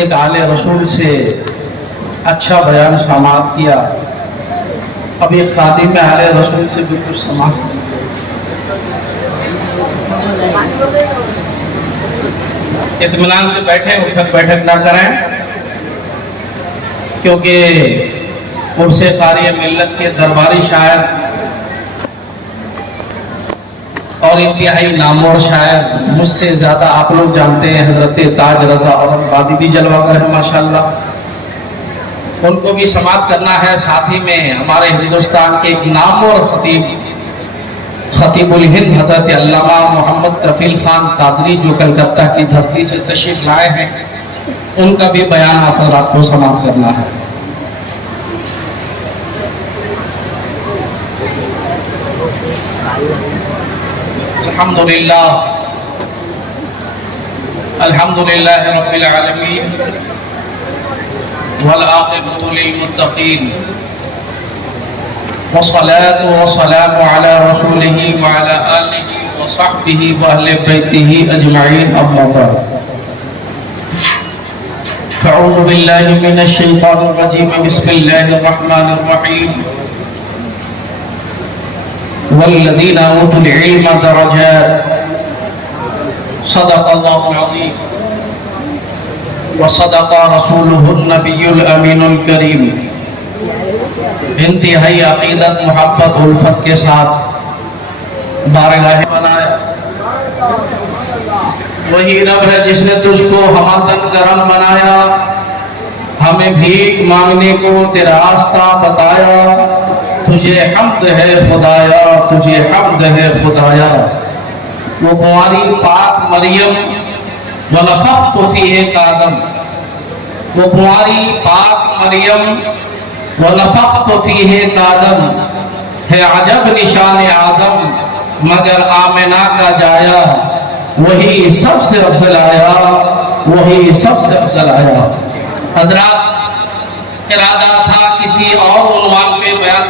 एक आले रसूल से अच्छा बयान समाअत किया। अब एक खादिम में आले रसूल से भी कुछ समाअत इत्मीनान से बैठे, उठक बैठक ना करें, क्योंकि उर्से कारी मिल्लत के दरबारी शायर और इंतहाई नामवर शायर, मुझसे ज्यादा आप लोग जानते हैं, हजरत ताज रजा औरंगाबादी भी जलवागर है माशाल्लाह। उनको भी समाअत करना है। साथ ही में हमारे हिंदुस्तान के एक नामवर खतीब खतीबुल हिंद हजरत अल्लामा मोहम्मद कफील खान कादरी, जो कलकत्ता की धरती से तशरीफ लाए हैं, उनका भी बयान आप रात को समाअत करना है। अल्हम्दुलिल्लाह रब्बिल आलमीन वल आक़िबतु लिल मुत्तक़ीन वस्सलातु वस्सलामु अला रसूलिही व अला आलिही व सहबिही व अहले बैतिही अजमईन, अम्मा बाद। अऊज़ु बिल्लाहि मिनश शैतानिर रजीम, बिस्मिल्लाहिर रहमानिर रहीम। वल्लज़ीना ऊतुल इल्म दरजात, सदक़ल्लाहुल अज़ीम व सदक़ रसूलुहुन नबियुल अमीनुल करीम। इंतहाई अक़ीदत, मोहब्बत, उल्फत के साथ बारगाह बनाया। वही रब है जिसने तुझको हमतन करम बनाया, हमें भीख मांगने को तेरा रास्ता बताया। तुझे हम्द है खुदाया, तुझे हम्द है खुदाया। वो कुंवारी पाक मरियम व नफ़ख़्तु फ़ीही कादम, वो कुंवारी पाक मरियम व नफ़ख़्तु फ़ीही कादम है अजब निशान आज़म, मगर आमिना का जाया वही सबसे अफजल आया, वही सबसे अफजल आया। हजरात, इरादा था किसी और उन्वान पे बयान,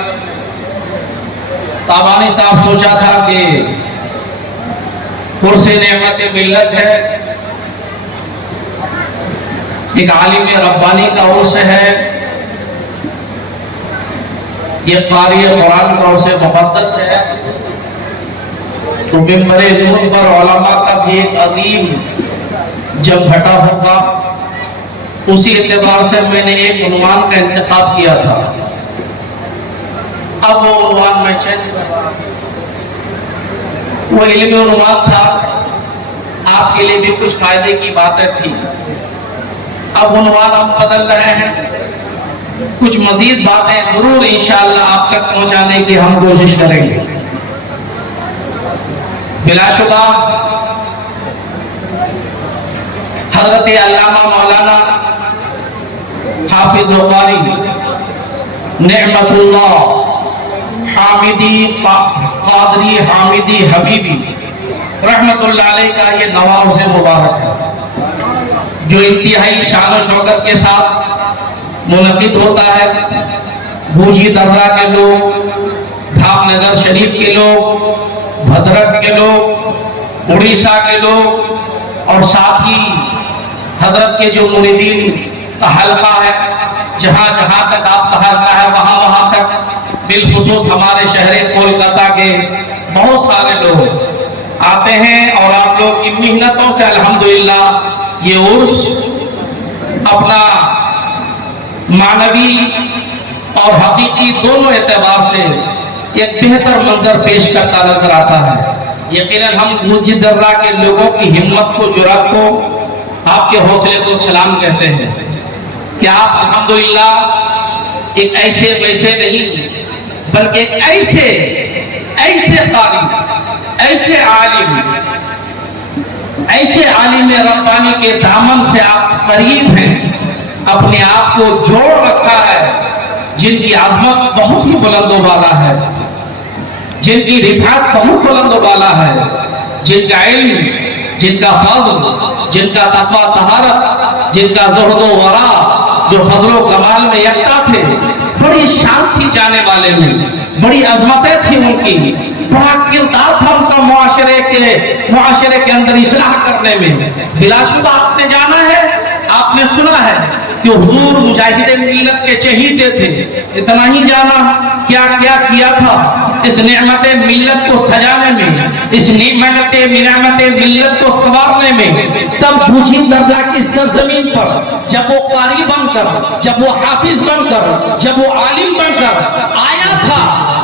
ताबानी साहब सोचा था कि कुर्सी नेमत मिल्लत है, एक आलिम रब्बानी का उर्स है, ये कारी कुरान का उर्स मुक़द्दस है, तो मिंबरे नूर पर उलमा का भी एक अजीम जमघटा होगा। उसी एतबार से मैंने एक उन्वान का इंतखाब किया था। अब वो उन्वान में चेंज कर रहा हूं। वो इल्मी उन्वान था, आपके लिए भी कुछ फायदे की बातें थी। अब उन्वान हम बदल रहे हैं, कुछ मजीद बातें जरूर इंशाअल्लाह आप तक पहुंचाने की हम कोशिश करेंगे। बिलाशुबा हजरत अल्लामा मौलाना हाफिज क़ारी नेमतुल्लाह हामिदी क़ादरी हामिदी हबीबी रहमतुल्लाह अलैह का ये नवाब से मुबारक है, जो इंतहाई शान और शौकत के साथ मुनक़िद होता है। भूजी दर्रा के लोग, धामनगर शरीफ के लोग, भद्रक के लोग, उड़ीसा के लोग, और साथ ही हजरत के जो मुरीदीन का हल्का है, जहां जहां तक आपका हल्का है वहां वहां तक, बिलखुसूस हमारे शहर कोलकाता के बहुत सारे लोग आते हैं। और आप लोग की मेहनतों से अल्हम्दुलिल्लाह ये उर्स अपना मानवी और हकीकी दोनों एतबार से एक बेहतर मंजर पेश करता नजर आता है। यकीनन हम भूजी दर्रा के लोगों की हिम्मत को, जुर्रत को, आपके हौसले को सलाम कहते हैं कि आप अल्हम्दुलिल्लाह एक ऐसे वैसे नहीं, बल्कि एक ऐसे क़ारी, ऐसे आलिम रब्बानी के दामन से आप करीब हैं, अपने आप को जोड़ रखा है, जिनकी आज़मत बहुत ही बुलंदो वाला है, जिनकी रिफ़ात बहुत बुलंदो वाला है, जिनका इल्म, जिनका फज़्ल, जिनका तक़वा तहारत, जिनका ज़ुहद व वरा, जो फज़्ल व कमाल में यकता थे, बड़ी शान थी जाने वाले में, बड़ी अज़मतें थी उनकी, बड़ा किरदार था उनका मुआशरे के अंदर इस्लाह करने में। बिलाशुबा आपने जाना है, आपने सुना है कि हुजूर मुजाहिद मिल्लत के चहीते थे। इतना ही जाना क्या क्या किया था इस नेमत मिल्लत को सजाने में, इस नेमत मिल्लत को संवारने में। तब बूझी दर्जा की सरजमीन पर जब वो कारी बनकर, जब वो हाफिज बनकर, जब वो आलिम बनकर आया था,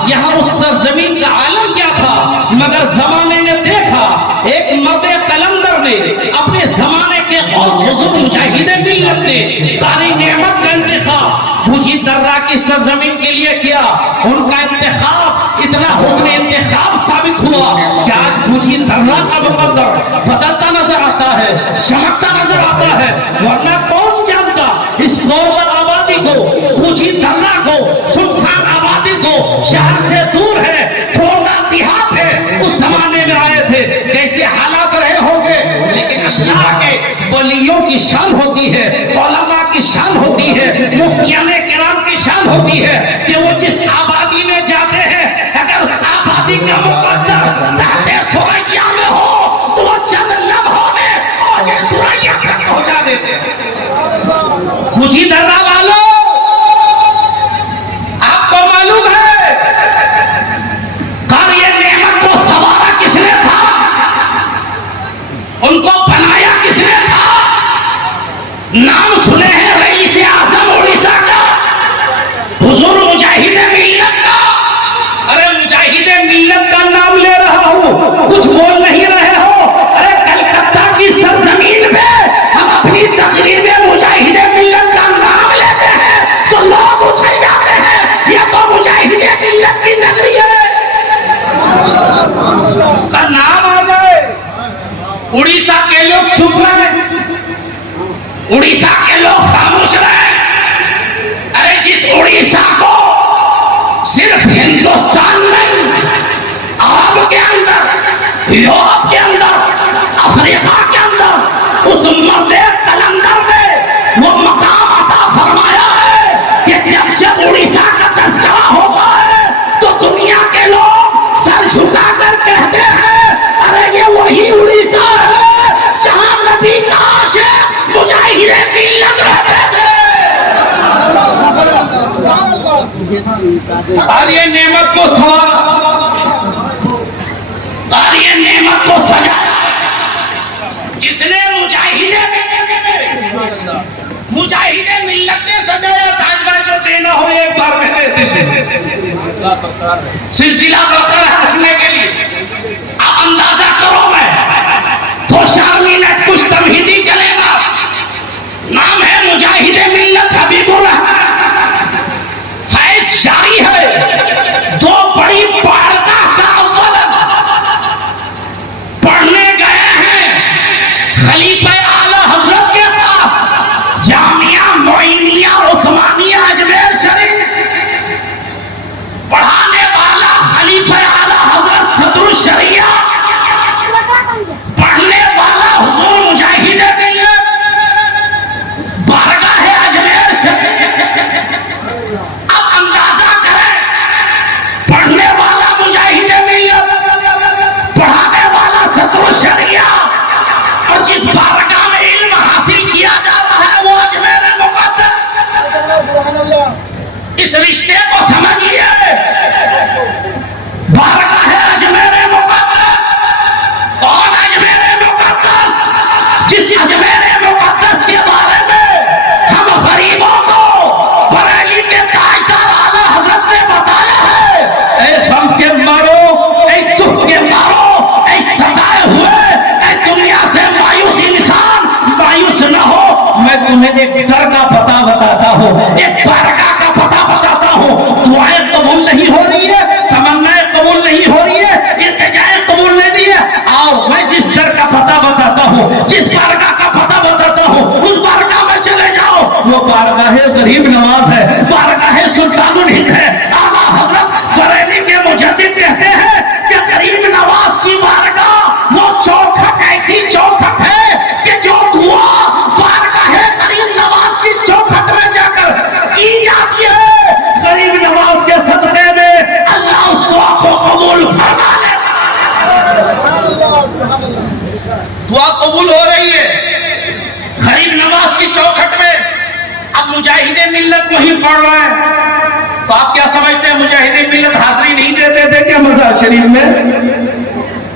यहाँ उस सरजमीन का आलम क्या था? मगर जमाने ने देखा, एक मर्द कलंदर ने अपने जमाने के हुजूर मुजाहिद मिल्लत ने कारी नेमत का इंतखाब बूझी दर्रा की सरजमीन के लिए किया। उनका इंतखाब इतना हुस्न इंतखाब साबित हुआ कि आज बूझी दर्रा का मुकद्दर बदलता नजर आता है, चमकता नजर आता है। वरना कौन जानता इस गौर आबादी को, बूझी दर्रा को, सुनसान आबादी को, शहर से दूर है, थोड़ा देहात है, उस जमाने में आए थे, कैसे हालात रहे होंगे। लेकिन अल्लाह के वलियों की शान होती है, उलमा की शान होती है, मुफ्तियाने किराम की शान होती है कि वो जिस आबादी में जाते हैं, अगर उस आबादी का मुकद्दर तहते सुरैया में हो तो वो चंद लम्हों में और ये सुरैया तक पहुंचा देते हैं। मुझी दर्रा वालों, आपको मालूम है कार्य नेमत को सवारा किसने था? उनको बनाया किसने था? नाम सुने हैं रईस आजम उड़ीसा का, हुजूर मुजाहिद मिल्लत का। अरे मुजाहिद मिल्लत का नाम ले रहा हूं, कुछ बोल नहीं रहे हो। अरे कलकत्ता की सरजमीन पे हम अपनी तकरीर में मुजाहिद मिल्लत का नाम लेते हैं तो लोग उछल जाते हैं, यह तो मुजाहिद मिल्लत की नगरी है। उसका नाम आ जाए, उड़ीसा के लोग चुप रहे, उड़ीसा के लोग खामोश रहे। अरे जिस उड़ीसा को सिर्फ हिंदुस्तान में, अरब के अंदर, यूरोप के अंदर, अफ्रीका के अंदर उस मर्द कलंदर ने वो मकाम अता फरमाया है कि जब जब उड़ीसा का तस्करा होता है तो दुनिया के लोग सर झुकाकर कहते हैं अरे ये वही उड़ीसा है जहां नबी का आशिक मुजाहिद मिल्लत रहते थे। और ये नेमत को सवारा, और ये नेमत को सजाया किसने? मुजाहिद मिल्लत ने सजाया। ताजमहल जो देना हो एक बार में देते थे, सिलसिला बरकरार रखने के लिए। आप अंदाजा करो, मैं तो 4 मिनट कुछ तमहीदी चलेगा। नाम है मुजाहिद मिल्लत हबीबुर फैज जारी है। 2 बड़ी बारगाह का अव्वल पढ़ने गए हैं खलीफा आला हजरत के पास, जामिया मोइनिया उस्मानिया अजमेर शरीफ। पढ़ाने वाला खलीफा आला हजरत सदरुल शरिया, पढ़ने वाला हुजूर मुजाहिद मिल्लत, बारगाह है अजमेर शरीफ। अब अंदाजा करें, पढ़ने वाला मुजाहिद मिल्लत, पढ़ाने वाला सदरुल शरिया, और जिस बारगाह में इल्म हासिल किया जाता है वो अजमेर मुक़द्दस। इस रिश्ते को समझिए, बारगाह है अजमेर मुक़द्दस। कौन अजमेर मुक़द्दस? जिस अजमेर मुक़द्दस के बारे में हम गरीबों को बरेली के ताजदार आला हजरत ने बताया है। ऐ गम के मारो, ऐ दुख के मारो, ऐ सताए हुए, ऐ दुनिया से मायूस इंसान, मायूस न हो। मैं तुम्हें एक दर का पता बताता हूँ, एक बारगाह का पता बताता हूँ। दुआएं कबूल नहीं हो रही है, तमन्नाएं कबूल नहीं हो रही है, इल्तिजाएं कबूल नहीं है। आओ मैं जिस दर का पता बताता हूँ, जिस बारगाह का पता बताता हूँ, उस बारगाह में चले जाओ। वो बारगाह गरीब नवाज है, बारगाह सुल्तानुल हिंद है। आला हजरत बरेली के मुजद्दिद कहते हैं कि गरीब नवाज की बारगाह वो चौखट, ऐसी चौखट है कि जो दुआ बारगाह गरीब नवाज की चौखट में जाकर की जाती है, गरीब नवाज के सदक़े में अल्लाह उस दुआ को कबूल फरमा लेता है। दुआ कबूल हो रही है गरीब नवाज की चौखट में। मिल्लत को ही पढ़ रहे हैं। तो आप क्या समझते हैं मुजाहिदीन मिल्लत हाजिरी नहीं देते थे क्या मज़ार शरीफ में?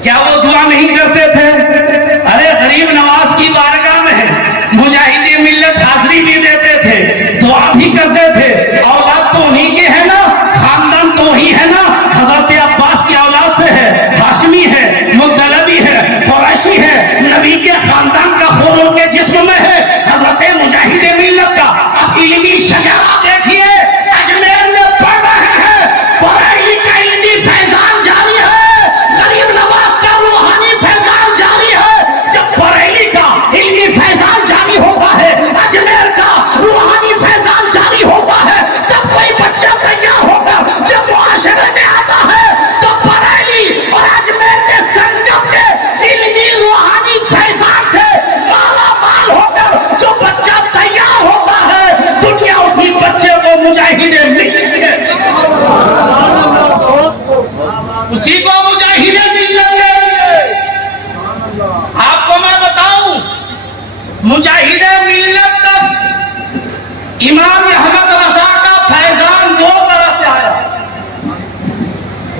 क्या वो दुआ नहीं करते थे? अरे गरीब नवाज की बारगाह में मुजाहिदीन मिल्लत हाजिरी भी देते थे, दुआ भी करते थे। औलाद तो उन्हीं के है ना, खानदान तो ही है ना, हजरत अब्बास की औलाद से है, हाशमी है, मुत्तलबी है, कुरैशी है, नबी के खानदान का खून उनके जिस्म में है, हजरत मुजाहिदीन मिल्लत का। अब इल्मी शजारा देखिए, अजमेर में पढ़ रहे हैं, बरेली का इल्मी फैजान जारी है, गरीब नवाज का रूहानी फैजान जारी है। जब बरेली का इल्मी फैजान जारी होता है, अजमेर का रूहानी फैजान जारी होता है, तब कोई बच्चा तैयार होकर जब मुआशरे में आता है, तो बरेली और अजमेर के संगम के इल्मी रूहानी फैजान से माला माल होकर जो बच्चा तैयार होता है, दुनिया उसी बच्चे को मुजाहिदीन मिल्लत उसी को मुजाहिदीन मिल्लत कहेंगे। आपको मैं बताऊं, मुजाहिदीन मिल्लत तक इमाम अहमद रजा का फैजान दो तरह से आया,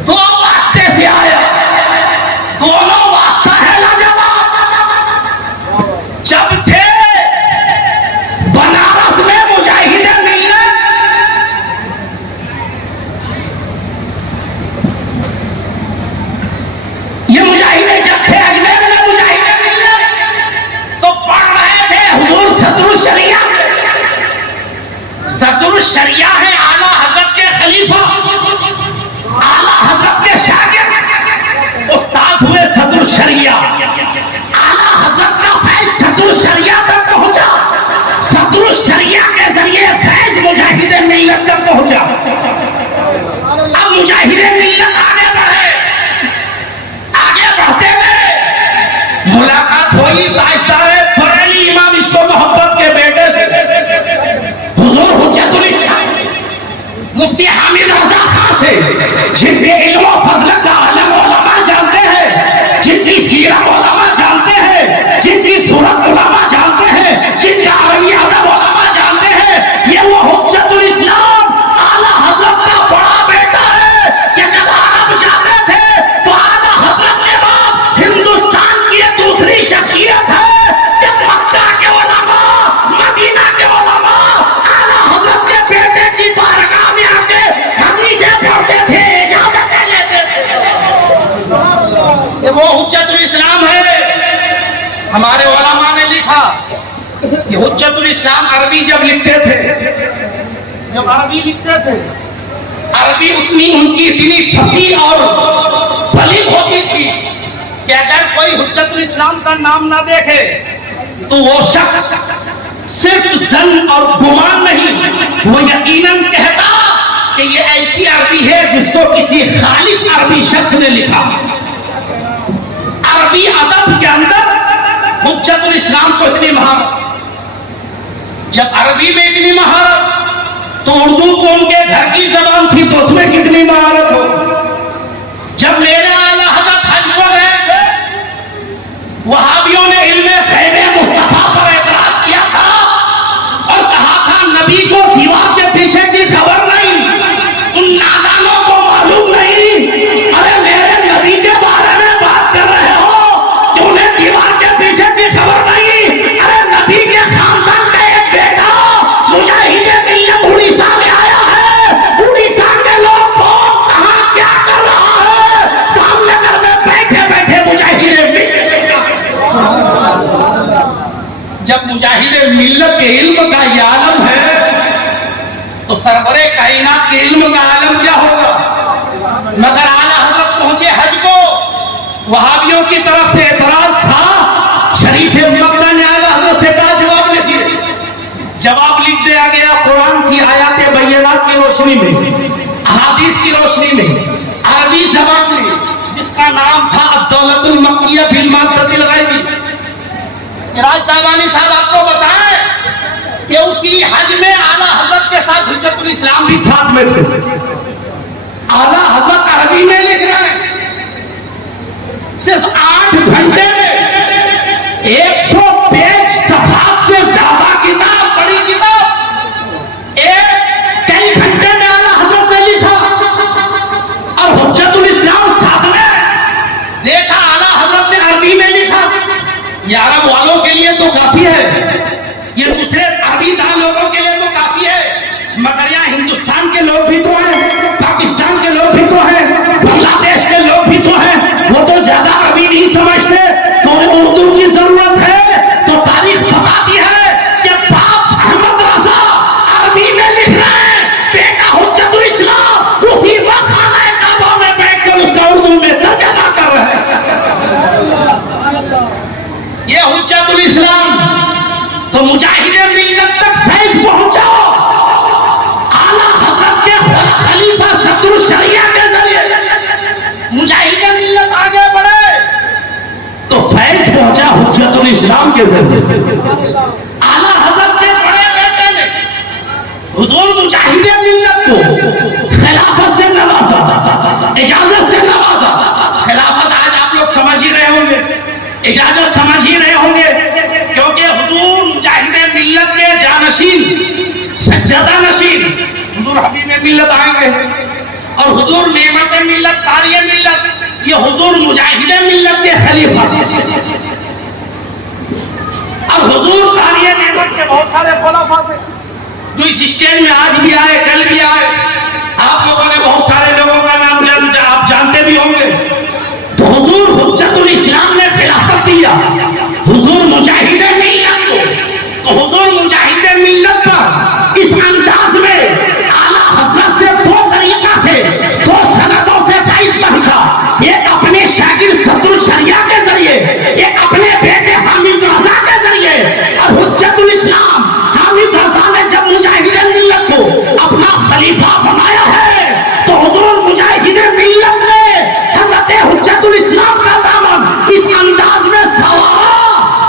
दो वास्ते से आया। दोनों वास्ता है लाजवाब। जब थे बनारस में मुजाहिदीन मिल्लत, ये मुजाहिदीन जब थे अजमेर में मुजाहिदीन मिल्लत, तो पढ़ रहे थे हुजूर सदरुल शरिया। सदरुल शरिया है आला हजरत के खलीफा, आला हजरत के शागिर्द, उस्ताद हुए सदरुल शरिया। आला हजरत का फैज सदरुल शरिया तक पहुंचा, सदरुल शरिया के जरिए फैज मुजाहिदीन मिल्लत तक पहुंचा। अब मुजाहिदीन मिल्लत आगे बढ़े, आगे बढ़ते गए, मुलाकात हुई ताजदार बरेली इमाम इश्को मोहब्बत के बेटे से, हुजूर हुज्जतुल इस्लाम मुफ्ती हामिद रजा खान से, जिनके इल्म और फज़ल का आलम उलमा जानते हैं, जिनकी सीरत उलमा जानते हैं, जिनकी सूरत उलमा जानते हैं, जिनका अरबी अदब उलमा जानते हैं, ये वो हुज्जतुल इस्लाम आला हज़रत का बड़ा बेटा है कि जब अरब जाते थे तो आला हज़रत के बाद हिंदुस्तान की ये दूसरी शख्सियत है कि मक्का के उलमा, मदीना के उलमा आला हज़रत के बेटे की बारगाह में आके हदीसें पढ़ते थे, इजाजतें लेते थे। ये वो हुज्जतुल इस्लाम है। हमारे उलमा ने लिखा कि हुज्जतुल इस्लाम अरबी जब लिखते थे, जब अरबी लिखते थे, अरबी उतनी उनकी इतनी फसी और बलीग होती थी कि अगर कोई हुज्जतुल इस्लाम का नाम ना देखे तो वो शख्स सिर्फ जन और गुमान नहीं, वो यकीनन कहता कि ये ऐसी अरबी है जिसको किसी खालिद अरबी शख्स ने लिखा। अरबी अदब के अंदर हुज्जतुल इस्लाम को इतनी महारत, जब अरबी में इतनी महारत तो उर्दू को उनके घर की जबान थी तो उसमें कितनी महारत हो। जब मेरे आला हज़रत हज पर गए थे, वहाबियों ने इल्मे ग़ैबे मुस्तफा पर एतराज किया था और कहा था नबी को दीवार के पीछे की खबर नहीं, उन नादानों को मालूम नहीं। अरे मेरे नबी के बारे में बात कर रहे हो कि उन्हें दीवार के पीछे की खबर नहीं। अरे नबी के खानदान का एक बेटा मुजाहिदीन मिल्लत उड़ीसा में आया है, उड़ीसा के लोग को कहां क्या कर रहा है, जामनगर में बैठे बैठे मुजाहिदीन मिल्लत। जब मुजाहिदीन मिल्लत के इल्म का ये आलम है तो सरवरे कायनात के इल्म का आलम क्या होगा। मगर आला हज़रत पहुंचे हज को, वहाबियों की तरफ से एतराज था, शरीफ मक्का ने आला हज़रत से कहा जवाब लिखिए। जवाब लिख दिया गया कुरान की आयत बय्यनात की रोशनी में, अहादीस की रोशनी में, अरबी जबान में, जिसका नाम था अद-दौलतुल मक्किया फिल माद्दतिल ग़ैबी। सिराज ताबानी साहब आपको बताएं कि उसी हज में आला हज़रत के साथ हुज्जतुल इस्लाम भी साथ में थे। आला हज़रत अरबी में लिख रहे हैं, सिर्फ 8 घंटे में 100 पेज सफ़ात से ज्यादा किताब, बड़ी किताब, एक भी तो हैं, पाकिस्तान के लोग भी तो हैं, बांग्लादेश के लोग भी तो हैं। वो तो ज्यादा अभी नहीं समझते, तो उर्दू की जरूरत है। तो तारीख बताती है कि बाप अहमद रजा अरबी में लिख रहे हैं, बेटा हुज्जतुल इस्लाम उसी वक्त खाना काबा में बैठकर उसका उर्दू में तर्जुमा कर रहे हैं। ये हुज्जतुल इस्लाम तो मुजाहिदे मिल्लत तक फैज पहुंचा, आला हजरत के खलीफा सदरुल शरिया के जरिए मुजाहिदे मिल्लत आगे बढ़े तो फैज पहुंचा हुज्जतुल इस्लाम के जरिए। आला हजरत के बड़े बेटे ने हुजूर मुजाहिदे मिल्लत को खिलाफत से नवाजा, इजाजत से नवाजा। खिलाफत आज आप लोग समझ ही रहे होंगे, इजाजत समझ ही रहे होंगे, क्योंकि हुजूर मुजाहिदे मिल्लत के जानशीन, सज्जदा नशीन हुजूर हबीब मिल्लत आएंगे और हुजूर नेमत मिल्लत, तारिय मिल्लत, ये हुजूर मुजाहिदे मिल्लत के खलीफा। अब हुजूर तारिय नेमत के बहुत सारे खुलाफा थे जो इस स्टेज में आज भी आए, कल भी आए। आप लोगों ने बहुत सारे लोगों का नाम आप जानते भी होंगे। तो हुजूर हुज्जतुल इस्लाम ने खिलाफत दिया हुजूर मुजाहिदे मिल्लत को। तो हुजूर मुजाहिदे मिल्लत का इस अंदाज में आला हजरत से दो तरीका से, दो सनदों से फैज पहुंचा। एक अपने शागिर्द सदरुल शरिया के जरिए, एक अपने बेटे हामिद रजा के जरिए। और हुज्जतुल इस्लाम हामिद रजा ने जब मुजाहिदे मिल्लत को अपना खलीफा बनाया है तो हुजूर मुजाहिदे मिल्लत ने हजरत हुज्जतुल इस्लाम का दामन इस अंदाज में सवारा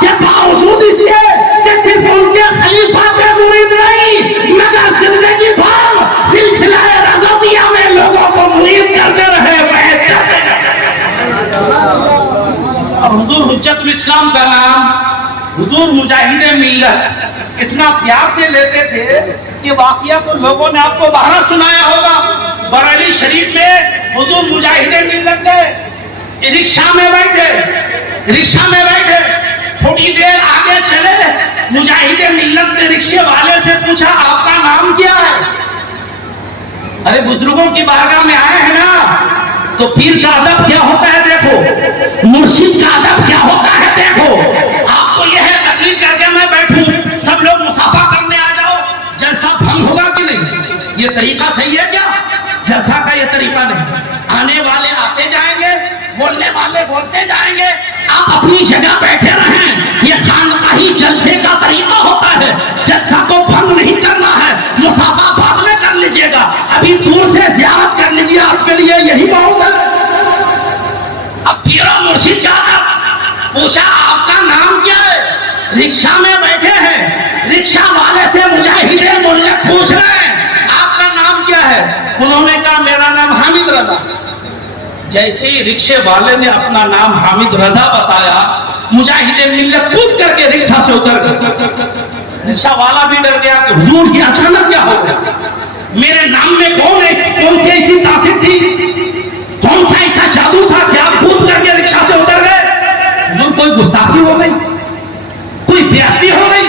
के बावजूद इसके कि सिर्फ उनके खलीफा के मुरीद नहीं, मगर जिंदगी भर सिलसिला रज़विया में लोगों को मुरीद करते रहे, बैठ करते रहे। और हुजूर हुज्जतुल इस्लाम का नाम हुजूर मुजाहिदे मिल्लत इतना प्यार से लेते थे कि वाकया तो लोगों ने आपको बाहर सुनाया होगा। बरेली शरीफ में हुजूर मुजाहिदे मिल्लत गए, रिक्शा में बैठे, रिक्शा में बैठे, थोड़ी देर आगे चले, मुजाहिदे मिल्लत ने रिक्शे वाले से पूछा आपका नाम क्या है? अरे बुजुर्गों की बारगाह में आए हैं ना, तो पीर का अदब क्या होता है देखो, मुर्शिद का अदब क्या होता है देखो। आपको यह है तकलीफ करके मैं बैठूं, सब लोग मुसाफा करने आ जाओ, जलसा भंग होगा कि नहीं? ये तरीका सही है क्या? जलसा का ये तरीका नहीं। आने वाले आते जाएंगे, बोलने वाले बोलते जाएंगे, आप अपनी जगह बैठे रहें। ये खानकाही जलसे का तरीका होता है, जलसा को भंग नहीं करना है, मुसाफा बाद में कर लीजिएगा, अभी दूर से ज़ियारत कर लीजिए, आपके लिए यही बहुत है। अब पीरो मुर्शिद का पूछा आपका नाम क्या है? रिक्शा में बैठे हैं, रिक्शा वाले से मुजाहिदे मिल्लत पूछ रहे हैं आपका नाम क्या है? उन्होंने कहा मेरा नाम हामिद रजा। जैसे ही रिक्शे वाले ने अपना नाम हामिद रजा बताया, मुजाहिदे मिल्लत कूद करके रिक्शा से उतर गए। रिक्शा वाला भी डर गया कि हुजूर ये अचानक क्या हो गया, मेरे नाम में कौन सी ऐसी तासीर थी, कौन सा ऐसा जादू था कि आप कूद करके रिक्शा से उतर गए? हुजूर कोई गुस्ताखी हो गई, कोई बेअदबी हो गई,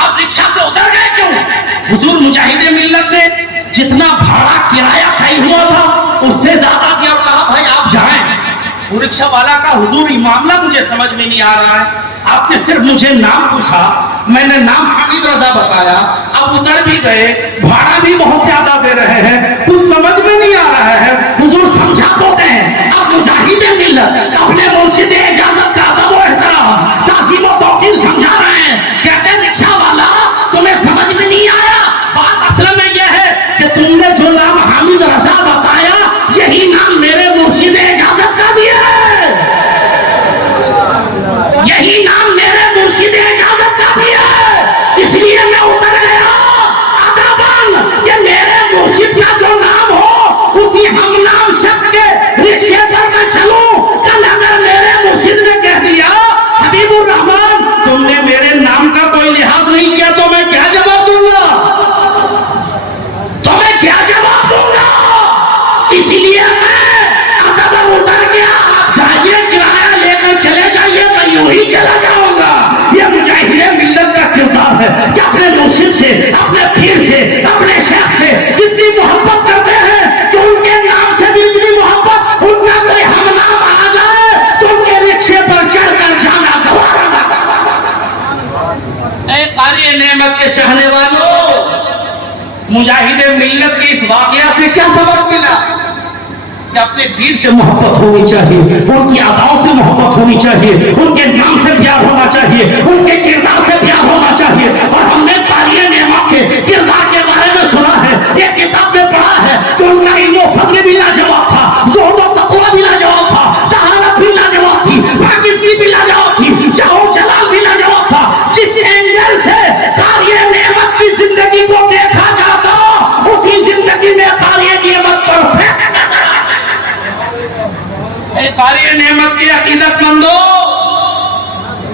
आप रिक्शा से उतर गए क्यों? हुजूर मुजाहिदे मिल्लत ने जितना भाड़ा किराया तय हुआ था उससे ज्यादा दिया और कहा भाई आप जाएं। वो रिक्शा वाला का हुजूर ये मामला मुझे समझ में नहीं आ रहा है, आपने सिर्फ मुझे नाम पूछा, मैंने नाम हामिद रजा बताया, आप उतर भी गए, भाड़ा भी बहुत ज्यादा दे रहे हैं, कुछ समझ में नहीं आ रहा है। हुजूर समझा देते हैं, आप मुजाहिदे मिल्लत अपने मुर्शिदे इजाजत का अदब व एहतराम, ताज़ीम व तौक़ीर समझा रहे हैं। कहते हैं रिक्शा वाला तुम्हें समझ में नहीं आया, बात असल में यह है कि तुमने जो नाम हामिद रजा बताया यही नाम मेरे मुर्शिदे इजाजत का भी है, यही नाम मेरे मुर्शिदे इजाजत का भी है, इसलिए मैं उतर गया अदबन कि मेरे मुर्शिद का जो नाम हो उसी हम नाम शख्स के रिक्शे पर मैं चलूं। कल अगर मेरे मुर्शिद ने कह दिया हबीबुर रहमान तुमने मेरे नाम का कोई लिहाज नहीं किया तो मैं क्या जवाब दूंगा, तो मैं क्या जवाब दूंगा? इसलिए मैं अदब उतर गया, आप जाइए किराया लेकर चले जाइए, मैं यूं ही चला जाऊंगा। ये मुजाहिदे मिल्लत का किरदार है कि अपने मुर्शिद से, अपने पीर से, अपने शेख से जितनी मोहब्बत चाहने वालों, मुजाहिद मिल्लत के इस वाकया से क्या सबक मिला कि अपने वीर से मोहब्बत होनी चाहिए, उनकी अदाओं से मोहब्बत होनी चाहिए, उनके नाम से प्यार होना चाहिए, उनके किरदार से प्यार होना चाहिए। और हमने तारीख़ नेमत के किरदार के बारे में सुना है, एक किताब में पढ़ा है कि उनका इल्म फज़्ल भी लाजवाब था, ज़ुहद और तक़वा भी लाजवाब था, तहारत भी लाजवाब थी, पाकीज़गी भी लाजवाब थी, जाहो जलाल भी लाजवाब था। जिस एंगल से तारीख़ नेमत की जिंदगी को देखा जाता, उसी जिंदगी में तारीख़ नेमत परफेक्ट। तारीख़ नेमत की अकीदतमंदों,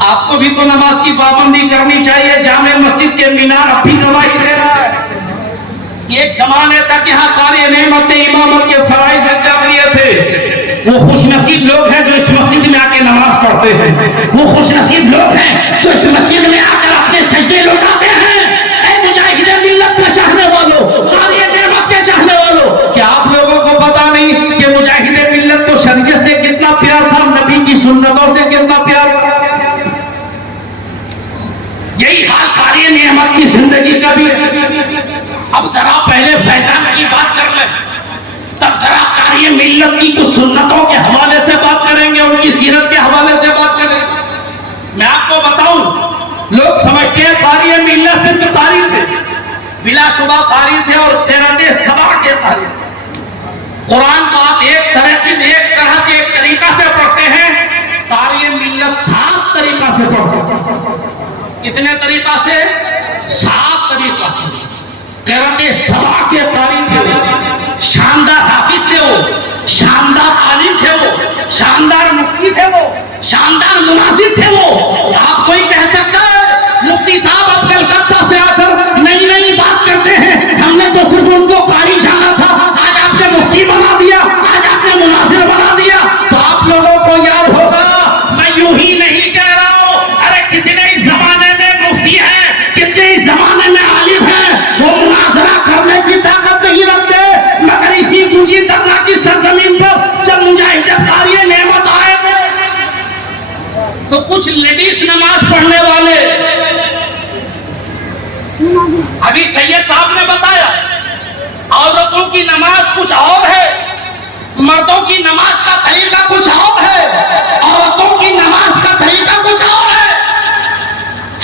आपको भी तो नमाज की पाबंदी करनी चाहिए। जामे मस्जिद के मीनार अब भी गवाही दे रहा है। एक जमाने तक यहाँ तारीख़ नेमत ने इमामत के फराइज़ अदा किए थे। वो खुशनसीब लोग हैं जो इस मस्जिद में आके नमाज पढ़ते हैं, वो खुशनसीब लोग हैं जो इस मस्जिद में आकर अपने सजदे लौटाते हैं। ऐ मुजाहिद मिल्लत के चाहने वालों, तारीख़ नेमत के चाहने वालों, क्या आप लोगों को पता नहीं कि मुजाहिद मिल्लत को शरीयत से कितना प्यार था, नबी की सुन्नतों से कितना प्यार था? यही हाल तारीख़ नेमत की जिंदगी का भी है। अब जरा पहले फैजान की बात कर ले, तब जरा तारीख़ मिल्लत की कुछ सुन्नतों के हवाले से बात करेंगे, उनकी सीरत के हवाले से बात करेंगे। मैं आपको बताऊं, लोग समझते हैं तारीख़ मिल्लत सिर्फ तारीख़ थे, बिलाशुबा तारीख़ थे और तेरह सबा के तारीख़। कुरान बात एक तरह से एक तरीका से पढ़ते हैं, तारीख़ मिल्लत 7 तरीका से पढ़ते हैं। कितने तरीका से? 7 तरीका से। तेरह सबा के तारीख़ थे, शानदार हाफिज थे वो, शानदार आलिम थे वो, शानदार मुफ्ती थे वो, शानदार मुनासिब थे वो। आप कोई कह सकता है मुफ्ती साहब अब कलकत्ता से आकर नई नई बात करते हैं, हमने तो सिर्फ उनको कारी जाना था, आज आपने मुफ्ती बना दिया, आज आपने मुनासिर बना दिया। तो आप लोगों को याद होगा, मैं यूं ही नहीं कह रहा हूं, अरे कितने इस जमाने में मुफ्ती हैं, कितने इस जमाने में आलिम हैं, वो मुनाजरा करने की ताकत नहीं रखते। मगर इसी दूजी दर्रा की सरजमीन पर जब मुजाहिद तारीख़ नेमत आए तो कुछ लेडीज नमाज पढ़ने वाले, अभी सैयद साहब ने बताया, औरतों की नमाज कुछ और है, मर्दों की नमाज का तरीका कुछ और है, औरतों की नमाज का तरीका कुछ और है।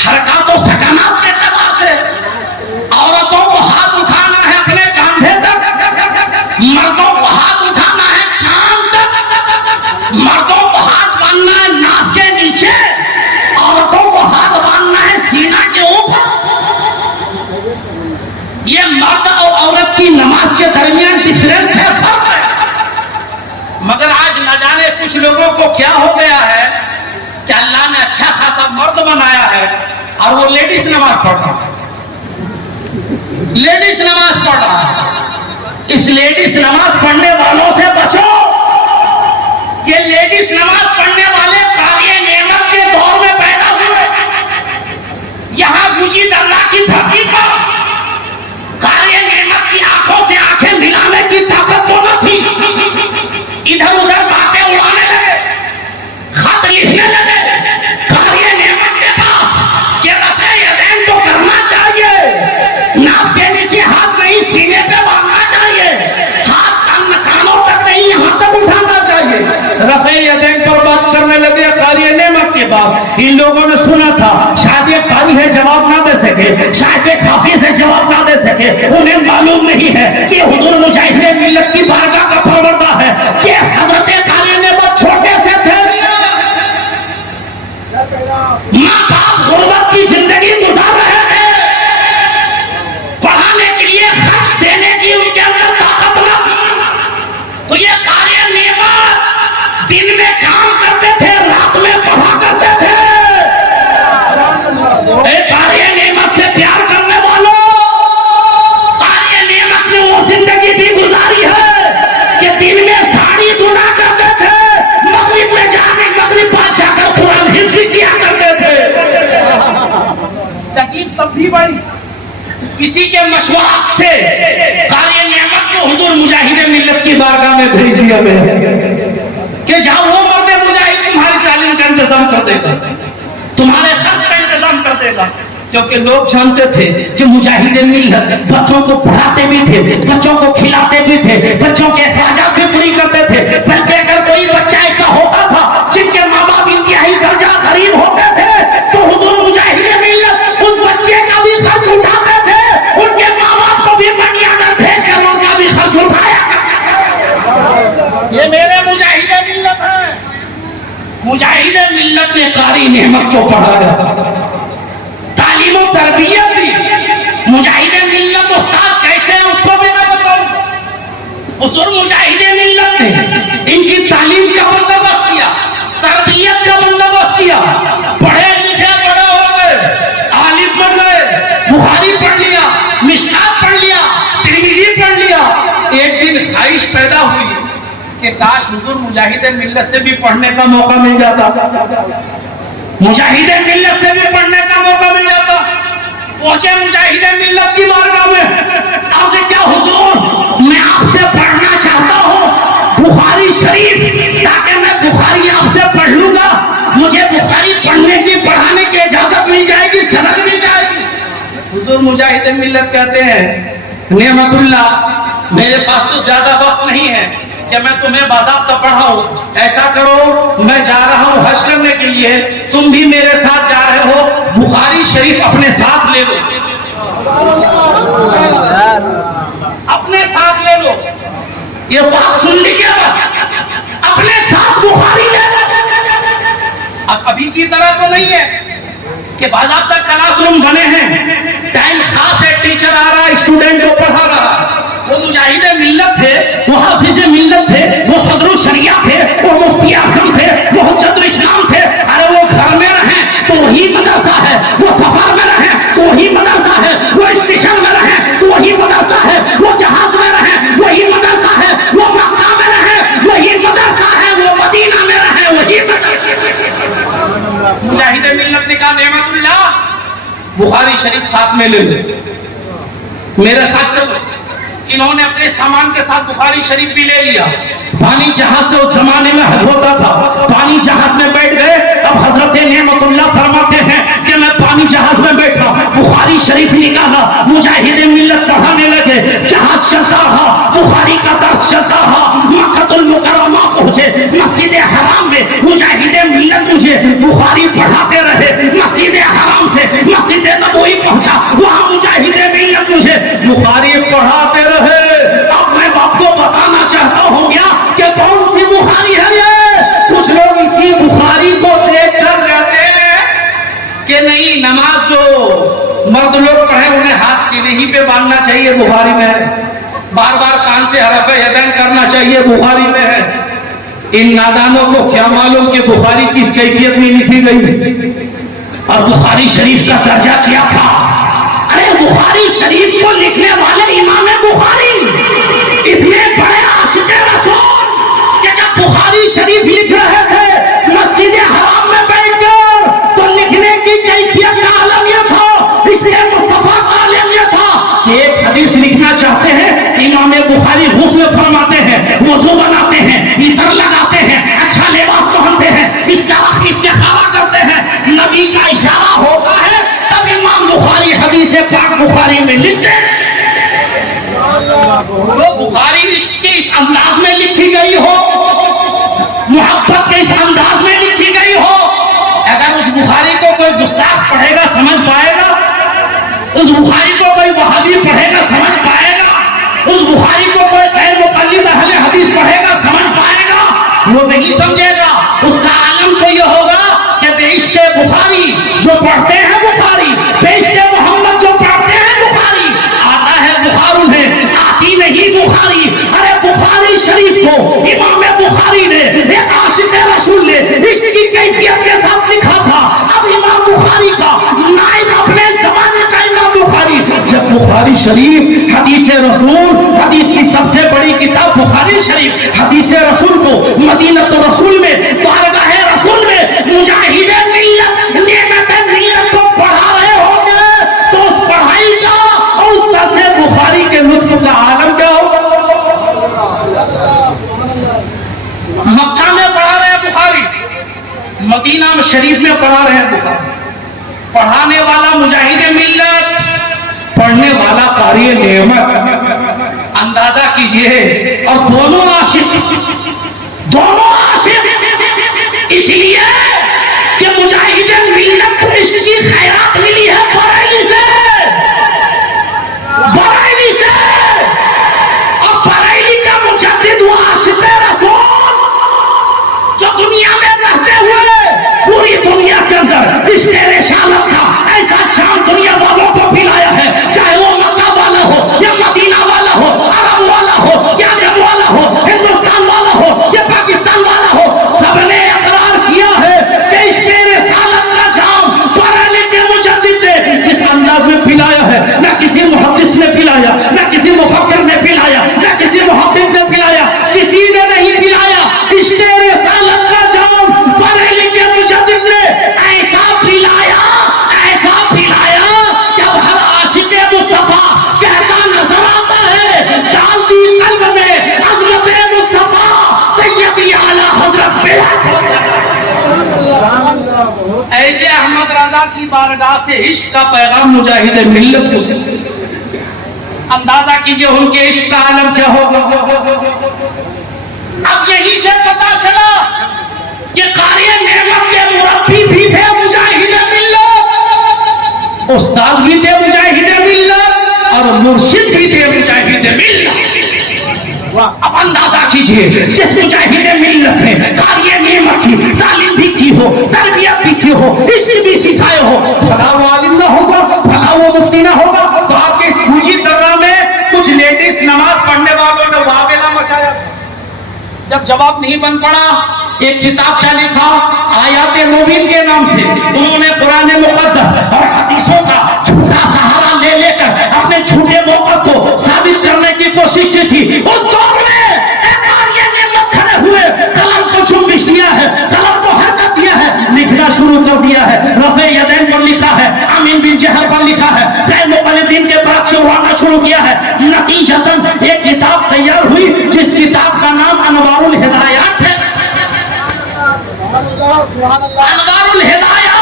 हरकत और सकानात के एतबार से औरतों को हाथ उठाना है अपने कांधे तक, मर्दों को हाथ उठाना है कान तक, मर्दों को हाथ बांधना है नाक के नीचे, औरतों को हाथ बांधना है सीना के ऊपर। ये मर्द और औरत की नमाज के दरमियान डिफरेंस है, फर्क है। मगर आज न जाने कुछ लोगों को क्या हो गया है कि अल्लाह ने अच्छा खासा मर्द बनाया है और वो लेडीज नमाज पढ़ रहा है, लेडीज नमाज पढ़ रहा है। इस लेडीज नमाज पढ़ने वालों से बचो। ये लेडीज नमाज पढ़ने वाले तारीख़ नेमत के दौर में पैदा हुए। यहां गुजी दर्रा की धरती पर तारीख़ नेमत की आंखों से आंखें मिलाने की ताकत तो न थी। इधर उधर बातें उड़ाने लगे, खत लिखने लगे। तारीख़ नेमत के पास ये रफ़े यदैन तो करना चाहिए, नाक के नीचे हाथ नहीं सीने पे बांधना चाहिए, हाथ कानों तक नहीं यहाँ तक उठाना चाहिए। रफ़े यदैन पर बात करने लगे तारीख़ नेमत के बाद। इन लोगों ने सुना था शायद ये कारी है, जवाब ना दे सके, शायद ये हाफिज है, जवाब ना दे सके। उन्हें मालूम नहीं है कि हुजूर मुजाहिद मिल्लत की बारगाह का परवरदा है, कि हज़रत तारीख़ नेमत छोटे से थे, माँ बाप गुर्बत की जिंदगी गुजार रहे थे, पढ़ाने के लिए खर्च देने की उनके अंदर ताकत न थी। तो ये तारीख़ नेमत दिन में काम करते थे, रात में पढ़ा करते थे। तारीख़ नेमत से प्यार करने वालों, तारीख़ नेमत ने वो जिंदगी भी गुजारी है कि दिन में साड़ी गुना करते थे, मगरिब में जाकर मगरिब बाद जाकर कुरान हिफ्ज़ किया करते थे। तकलीफ तब भी बड़ी। किसी के मशवरात से तारीख़ नेमत को हुजूर मुजाहिद मिल्लत की बारगाह में भेज दिया गया कि जाओ वो मर्द मुजाहिद तुम्हारी तालीम का इंतजाम कर देगा, तुम्हारे खर्च का इंतजाम कर देगा। क्योंकि लोग जानते थे कि मुजाहिदे मिल्लत बच्चों को पढ़ाते भी थे, बच्चों को खिलाते भी थे, बच्चों के अखराजात भी पूरी करते थे। बल्कि अगर कोई बच्चा ऐसा होता था जिनके माँ बाप इंतहाई दर्जा गरीब होते थे तो हुजूर मुजाहिदे मिल्लत उस बच्चे का भी खर्च उठाते थे, उनके माँ बाप को भी बनियान भेज कर उनका भी खर्च उठाया। ये मेरे मुजाहिदे मिल्लत है। मुजाहिदे मिल्लत ने कारी नेमत को पढ़ाया, तालीम और तरबियत दी। मुजाहिदे मिल्लत उस्ताद कैसे हैं उसको भी मैं बताऊं। उस मुजाहिदे मिल्लत ने इनकी तालीम का बंदोबस्त किया, तरबियत का बंदोबस्त किया। पढ़े लिखे बड़े हो गए, आलिम बन गए, बुखारी पढ़ लिया, मिशकात पढ़ लिया, तिरमिज़ी पढ़ लिया। एक दिन ख्वाहिश पैदा हुई कि काश हुजूर मुजाहिदे मिल्लत से भी पढ़ने का मौका मिल जाता, मुजाहिदे मिल्लत से भी पढ़ने का मौका मिल जाता। पहुंचे मुजाहिदे मिल्लत की बारगाह में, आपसे क्या हुजूर मैं आपसे पढ़ना चाहता हूं बुखारी शरीफ, ताकि मैं बुखारी आपसे पढ़ लूंगा, मुझे बुखारी पढ़ने की पढ़ाने की इजाजत मिल जाएगी, सनद मिल जाएगी। हुजूर मुजाहिदे मिल्लत कहते हैं नेमतुल्लाह मेरे पास तो ज्यादा वक्त नहीं है कि मैं तुम्हें बाज़ाब्ता पढ़ाऊं। ऐसा करो मैं जा रहा हूं हज करने के लिए, तुम भी मेरे साथ जा रहे हो, बुखारी शरीफ अपने साथ ले लो, अपने साथ ले लो। ये बात सुन लीजिए, बस अपने साथ बुखारी ले लो। अब अभी की तरह तो नहीं है कि बाज़ाब्ता क्लासरूम बने हैं, टाइम खास है, टीचर आ रहा है, स्टूडेंट को पढ़ा रहा है। वो मुजाहिदे मिल्लत थे, वो हाफिज़े मिल्लत थे, वो सदरुल शरिया थे, वो मुफ्ती आज़म थे, वो हुज्जतुल इस्लाम थे। अरे वो घर में रहें तो वही मदरसा है, वो सफर में रहें तो वही मदरसा है, वो स्टेशन में रहें तो वही मदरसा है, वो जहाज में रहें वही मदरसा है, वो मक्का में रहें वही मदरसा है, वो मदीना में रहें वही मदरसा। मुजाहिदे मिल्लत ने कहा नेमतुल्लाह बुखारी शरीफ साथ में ले लो, मेरे साथ चलो। इन्होंने अपने सामान के साथ बुखारी शरीफ भी ले लिया। पानी जहाज से उस जमाने में हज होता था, पानी जहाज में बैठ गए। अब हजरत नेमतुल्लाह फरमाते हैं कि मैं पानी जहाज में बैठा, बुखारी शरीफ निकाला, मुजाहिदे मिल्लत पढ़ाने लगे। जहाज चलता रहा, बुखारी का दर्स चलता रहा। मक्कातुल मुकर्रमा पहुंचे, मस्जिद हराम में मुजाहिदे मिल्लत मुझे बुखारी पढ़ाते रहे। मस्जिद हराम से मस्जिद नबवी पहुंचा, वहां मुजाहिदे मिल्लत मुझे बुखारी पढ़ाते रहे। अब मैं आपको बताना चाहता हूं क्या कि कौन सी बुखारी है ये? कुछ लोग इसी बुखारी को देख कर कहते हैं कि नहीं, नमाज जो मर्द लोग पढ़े उन्हें हाथ सीने ही पे बांधना चाहिए, बुखारी में है। बार बार कान से हरफ यदैन करना चाहिए, बुखारी में है। इन नादानों को क्या मालूम कि बुखारी किस कैफियत में लिखी गई और बुखारी शरीफ का दर्जा क्या था। अरे बुखारी शरीफ को लिखने वाले इमाम बुखारी इतने बड़े आशिक़े रसूल कि जब बुखारी शरीफ लिख रहे थे मस्जिद हराम में बैठकर, तो लिखने की कैफियत का आलम यह था, इसलिए मुस्तफा का आलम यह था कि एक हदीस लिखना चाहते हैं, इमाम बुखारी गुस्ल फरमाते हैं, वज़ू बनाते हैं, इतर लगाते हैं, अच्छा लिबास पहनते हैं, इस्तिखारा करते हैं, नबी का इशारा होता है तब इमाम बुखारी हदीस पाक बुखारी में लिखते हैं। तो बुखारी के इस अंदाज में लिखी गई हो, मोहब्बत के इस अंदाज में लिखी गई हो, अगर उस बुखारी को कोई गुस्ताख पढ़ेगा समझ पाएगा? उस बुखारी को कोई वहाबी पढ़ेगा समझ पाएगा? उस बुखारी को कोई गैर मुक़ल्लिद अहले हदीस पढ़ेगा समझ पाएगा? वो नहीं समझेगा। उसका आलम तो ये होगा कि बेइश्क़े बुखारी जो पढ़ते हैं बुखारी, बेइश्क़े मोहम्मद जो पढ़ते हैं बुखारी, आता है बुखार उन्हें, आती नहीं बुखारी। अरे बुखारी शरीफ को इमाम बुखारी ने, एक आशिक़े रसूल ने इसकी कैफियत के साथ लिखा था। अब इमाम बुखारी का नाइब अपने ज़माने का इमाम बुखारी, जब बुखारी शरीफ हदीस रसूल, हदीस की सबसे बड़ी किताब बुखारी शरीफ, हदीस रसूल को मदीनत रसूल में, बारगाह रसूल में मुजाहिदे मिल्लत मिल्लत को पढ़ा रहे होंगे, तो उस पढ़ाई का और उस तरह से बुखारी के लुत्फ का आलम क्या हो। मक्का में पढ़ा रहे हैं बुखारी, मदीना में शरीफ में पढ़ा रहे हैं बुखारी। पढ़ाने वाला मुजाहिदे कारी नेमत, अंदाजा कीजिए। और दोनों आशिक इसलिए कि मुजाहिद मिल्लत को इसकी खैरात मिली है बरेली से, और बरेली का मुजद्दिद वो आशिक रसूल जो दुनिया में रहते हुए पूरी दुनिया के अंदर इसने रिसालत का ऐसा शान दुनिया वालों को पिलाया है, चाहे वो मक्का वाला हो या मदीना वाला हो, अरब वाला हो या यमन वाला हो, हिंदुस्तान वाला हो या पाकिस्तान वाला हो, सबने इकरार किया है कि इसने रिसालत का जाम बरेली के मुजद्दिद ने जिस अंदाज में पिलाया है, ना किसी मुहद्दिस ने पिलाया, ना किसी मुफक्किर ने पिलाया, ना किसी मुहद्दिस ने पिलाया, किसी ने नहीं पिलाया। इसने रिसालत का जाम बरेली के मुजद्दिद ने ऐसा पिलाया जब हर आशिक मुस्तफा कहता नजर आता है, डाल दी कल्ब में हजरत मुस्तफा सैयदी आला हजरत ऐसे अहमद रजा की बारगाह से इश्क का पैगाम मुजाहिद मिल्लत को। अंदाजा कीजिए उनके इश्क का आलम क्या होगा। अब यही से पता चला कि कारी नेमत के मुरब्बी भी थे मुजाहिद मिल्लत, उस्ताद भी थे मुजाहिद मिल्लत, और मुर्शिद भी थे मुजाहिद मिल्लत। अब अंदाजा कीजिए जिस मुजाहिद मिल्लत ने कारी नेमत की तालीम भी की हो, तरबियत भी की हो, इश्क भी सिखाए हो, भला वो आलिम ना होगा, भला वो मुफ्ती ना होगा, तो आपके पूजी दरगाह में कुछ लेडीज नमाज पढ़ने वालों ने वावेला मचाया। जब जवाब नहीं बन पड़ा, एक किताबचा लिखा आयात मुबीन के नाम से। उन्होंने कुरान मुक़द्दस और हदीसों का झूठा सहारा ले लेकर अपने झूठे मौक़िफ़ को साबित करने की कोशिश की थी। उस दौर में एक आर्य ने मत खड़े हुए कलम को चुम्बिश दिया है, कलम को हरकत दिया है, लिखना शुरू कर दिया है। रफ़े यदैन पर लिखा है, आमीन बिन जहर पर लिखा है, गैर मुक़ल्लिदीन के बरक़्स उड़ाना शुरू किया है। नतीजतन एक किताब तैयार हुई जिस किताब का नाम अनवारुल हिदायत है। अनवारुल हिदायत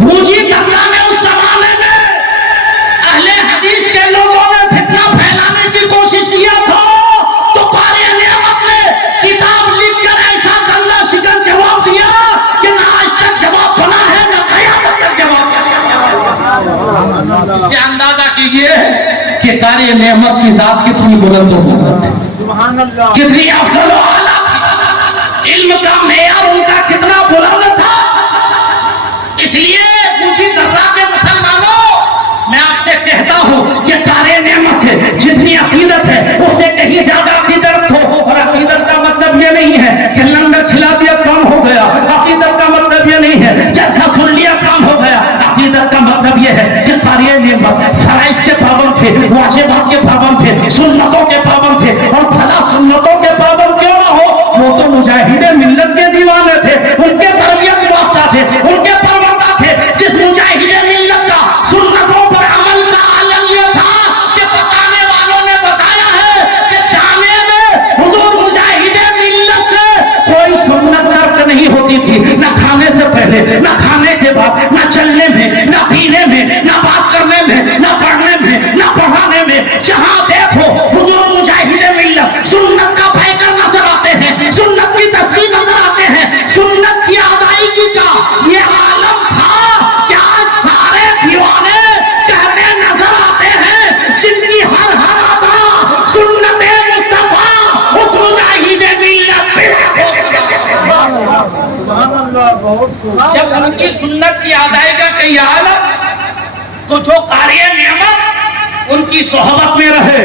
भूजी दरगाह में उस जमाने में अहले हदीस के लोगों ने फितना फैलाने की कोशिश किया था, तो कारी नेमत ने किताब लिखकर ऐसा गंदा शिकन जवाब दिया कि ना आज तक जवाब बना है, ना क़यामत तक जवाब बना। इससे अंदाजा कीजिए कि कारी नेमत की जात कितनी बुलंद है, कितनी अफजल व आला, इल्म का मेयार उनका कितना बुलंद था। इसलिए पूछी दर्रा के मुसलमानों, मैं आपसे कहता हूं कि कारी नेमत से जितनी अकीदत है उससे कहीं ज्यादा अकीदत हो। और अकीदत का मतलब ये नहीं है कि लंगर खिला दिया काम हो गया, अकीदत का मतलब ये नहीं है जलसा सुन लिया काम हो गया। अकीदत का मतलब ये है कि कारी नेमत फराइज के पाबंद थे, वाजिबात के पाबंद थे, सुन्नतों के पाबंद थे, और भला सुन्नतों के पाबंद क्यों ना हो, वो तो मुजाहिद मिल्लत के दीवाने थे, उनके तरबियत याफ्ता थे, उनके परवरदा थे। जिस मुजाहिद मिल्लत का सुन्नतों पर अमल का आलम ये था कि बताने वालों ने बताया है कि जाने में हुजूर मुजाहिद मिल्लत से कोई सुन्नत तर्क नहीं होती थी, न खाने से पहले, न खाने के बाद, न चलने में, न पीने में, न बात करने में, न पढ़ने में, न पढ़ाने में। जहां देखो हुजूर मुजाहिद मिल्लत सुन्नत का पैकर नजर आते हैं, सुन्नत की तस्वीर नजर आते हैं, सुन्नत की अदायगी का ये आलम था कि आज सारे दीवाने कहते नजर आते हैं जिनकी हर हर अदा सुन्नत मुस्तफा उस मुजाहिद मिल्लत जब उनकी सुन्नत की अदायगी का ये आलम, तो जो कारी नेमत उनकी सोहबत में रहे,